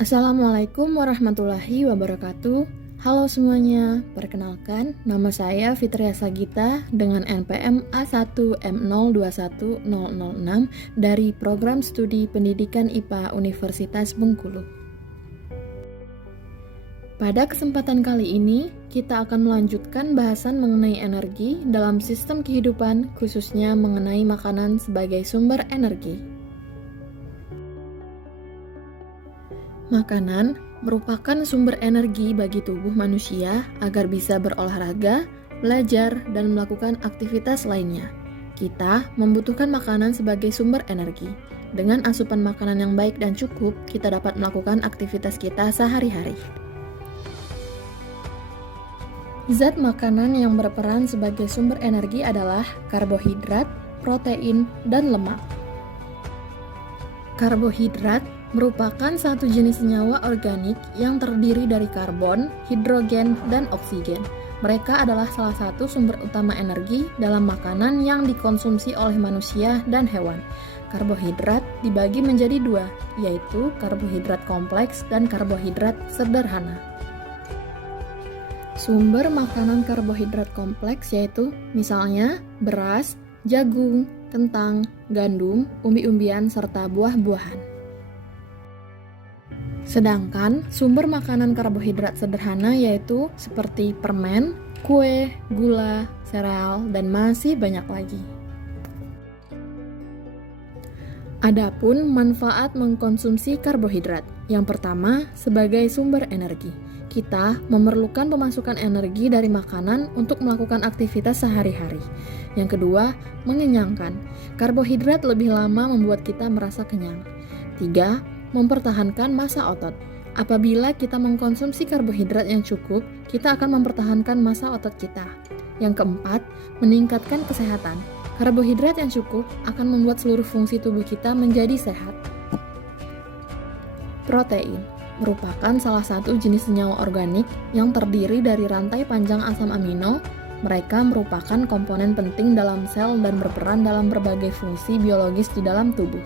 Assalamualaikum warahmatullahi wabarakatuh. Halo semuanya, perkenalkan nama saya Fitria Sagita dengan NPM A1M021006 dari Program Studi Pendidikan IPA Universitas Bengkulu. Pada kesempatan kali ini, kita akan melanjutkan bahasan mengenai energi dalam sistem kehidupan, khususnya mengenai makanan sebagai sumber energi. Makanan merupakan sumber energi bagi tubuh manusia agar bisa berolahraga, belajar, dan melakukan aktivitas lainnya. Kita membutuhkan makanan sebagai sumber energi. Dengan asupan makanan yang baik dan cukup, kita dapat melakukan aktivitas kita sehari-hari. Zat makanan yang berperan sebagai sumber energi adalah karbohidrat, protein, dan lemak. Karbohidrat merupakan satu jenis senyawa organik yang terdiri dari karbon, hidrogen, dan oksigen. Mereka adalah salah satu sumber utama energi dalam makanan yang dikonsumsi oleh manusia dan hewan. Karbohidrat dibagi menjadi dua, yaitu karbohidrat kompleks dan karbohidrat sederhana. Sumber makanan karbohidrat kompleks yaitu misalnya beras, jagung, kentang, gandum, umbi-umbian, serta buah-buahan. Sedangkan sumber makanan karbohidrat sederhana yaitu seperti permen, kue, gula, sereal, dan masih banyak lagi. Adapun manfaat mengkonsumsi karbohidrat. Yang pertama, sebagai sumber energi. Kita memerlukan pemasukan energi dari makanan untuk melakukan aktivitas sehari-hari. Yang kedua, mengenyangkan. Karbohidrat lebih lama membuat kita merasa kenyang. 3. Mempertahankan massa otot. Apabila kita mengkonsumsi karbohidrat yang cukup, kita akan mempertahankan massa otot kita. Yang keempat, meningkatkan kesehatan. Karbohidrat yang cukup akan membuat seluruh fungsi tubuh kita menjadi sehat. Protein merupakan salah satu jenis senyawa organik yang terdiri dari rantai panjang asam amino. Mereka merupakan komponen penting dalam sel dan berperan dalam berbagai fungsi biologis di dalam tubuh.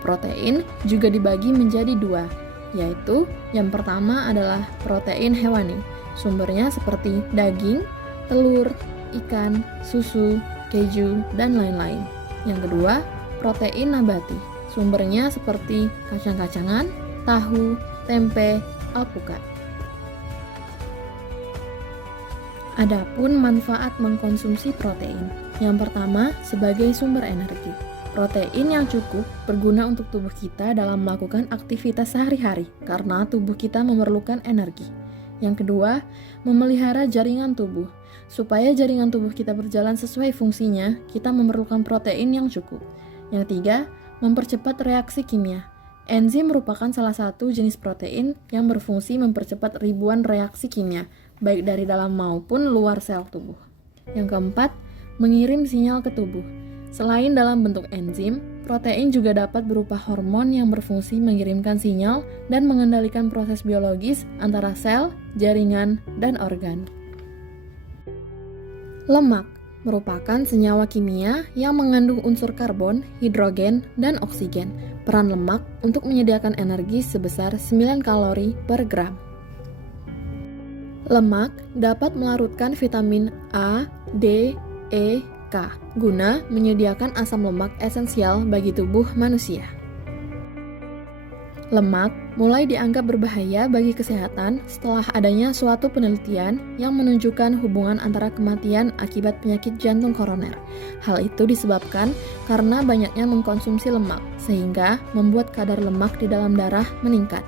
Protein juga dibagi menjadi dua, yaitu yang pertama adalah protein hewani. Sumbernya seperti daging, telur, ikan, susu, keju, dan lain-lain. Yang kedua, protein nabati. Sumbernya seperti kacang-kacangan, tahu, tempe, alpukat. Adapun manfaat mengkonsumsi protein. Yang pertama, sebagai sumber energi. Protein yang cukup berguna untuk tubuh kita dalam melakukan aktivitas sehari-hari karena tubuh kita memerlukan energi. Yang kedua, memelihara jaringan tubuh. Supaya jaringan tubuh kita berjalan sesuai fungsinya, kita memerlukan protein yang cukup. Yang tiga, mempercepat reaksi kimia. Enzim merupakan salah satu jenis protein yang berfungsi mempercepat ribuan reaksi kimia, baik dari dalam maupun luar sel tubuh. Yang keempat, mengirim sinyal ke tubuh. Selain dalam bentuk enzim, protein juga dapat berupa hormon yang berfungsi mengirimkan sinyal dan mengendalikan proses biologis antara sel, jaringan, dan organ. Lemak merupakan senyawa kimia yang mengandung unsur karbon, hidrogen, dan oksigen. Peran lemak untuk menyediakan energi sebesar 9 kalori per gram. Lemak dapat melarutkan vitamin A, D, E, K guna menyediakan asam lemak esensial bagi tubuh manusia. Lemak mulai dianggap berbahaya bagi kesehatan setelah adanya suatu penelitian yang menunjukkan hubungan antara kematian akibat penyakit jantung koroner. Hal itu disebabkan karena banyaknya mengkonsumsi lemak, sehingga membuat kadar lemak di dalam darah meningkat.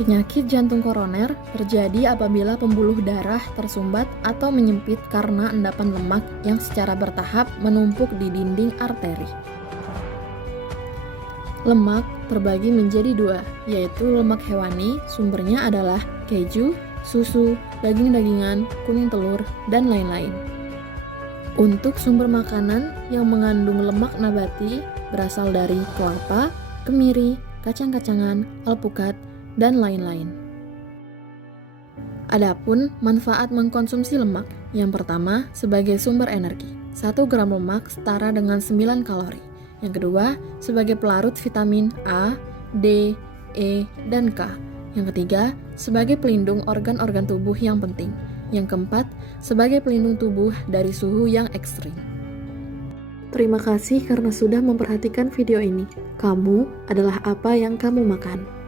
Penyakit jantung koroner terjadi apabila pembuluh darah tersumbat atau menyempit karena endapan lemak yang secara bertahap menumpuk di dinding arteri. Lemak terbagi menjadi dua, yaitu lemak hewani, sumbernya adalah keju, susu, daging-dagingan, kuning telur, dan lain-lain. Untuk sumber makanan yang mengandung lemak nabati berasal dari kelapa, kemiri, kacang-kacangan, alpukat, dan lain-lain. Adapun manfaat mengkonsumsi lemak. Yang pertama, sebagai sumber energi. 1 gram lemak setara dengan 9 kalori. Yang kedua, sebagai pelarut vitamin A, D, E, dan K. Yang ketiga, sebagai pelindung organ-organ tubuh yang penting. Yang keempat, sebagai pelindung tubuh dari suhu yang ekstrim. Terima kasih karena sudah memperhatikan video ini. Kamu adalah apa yang kamu makan.